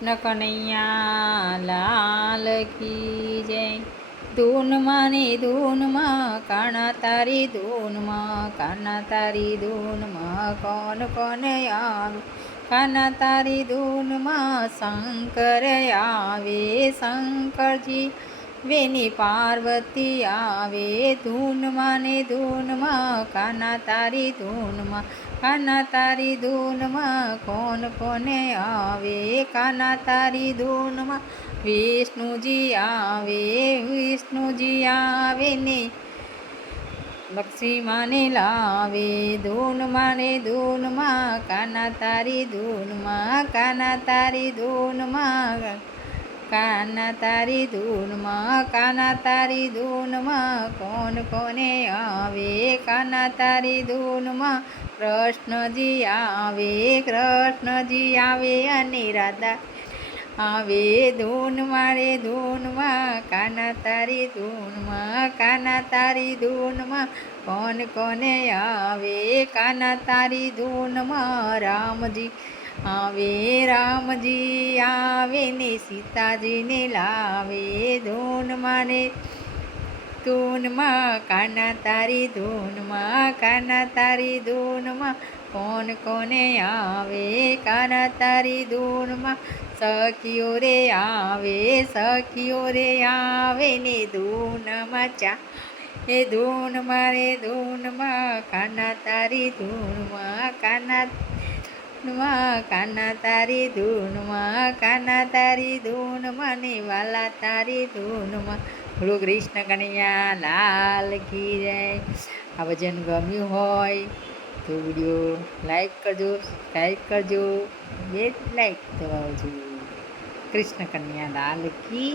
કૃષ્ણ કનૈયા, લાલ કી જય. ધૂનમાં ને ધૂનમાં કાણા તારી ધૂનમાં, કાના તારી ધૂનમાં કોણ કોણ આવે? કાના તારી ધૂનમાં શંકર આવે, શંકરજી વેની પાર્વતી આવે ધૂનમાં ને ધૂનમાં, કાના તારી ધૂનમાં, કાના તારી ધૂનમાં, કોણ કોને આવે, કાના તારી ધૂનમાં? વિષ્ણુજી આવે વિષ્ણુજી આવે ને લક્ષ્મી માને લાવે ધૂન માને ધૂનમાં, કાના તારી ધૂનમાં, કાના તારી ધૂનમાં કાના તારી ધૂનમાં, કાના તારી ધૂનમાં કોણ કોને આવે? કાના તારી ધૂનમાં કૃષ્ણજી આવે કૃષ્ણજી આવે અને રાધા આવે. ધૂન મારે ધૂનમાં, કાના તારી ધૂનમાં, કાના તારી ધૂનમાં કોણ કોને આવે? કાના તારી ધૂનમાં રામજી આવે, રામજી આવે ને સીતાજીને લાવે ધૂન માને ધૂનમાં કાના તારી, ધૂનમાં કાના તારી, ધૂનમાં કોણ કોને આવે, કાના તારી, ધૂનમાં સખીઓ રે આવે, સખીઓ રે આવે ને ધૂનમાં ચા. એ ધૂન મારે ધૂનમાં કાના તારી, ધૂનમાં કાના ધૂનમાં કાના તારી ધૂનમાં, કાના તારી ધૂનમાં, ને વાલા તારી ધૂનમાં. બોલો કૃષ્ણ કનૈયા, લાલ કી જાય આ ભજન ગમ્યું હોય તો વીડિયો લાઈક કરજો સબસ્ક્રાઈબ કરજો બે લાઈક દબાવજો. કૃષ્ણ કન્યા, લાલ કી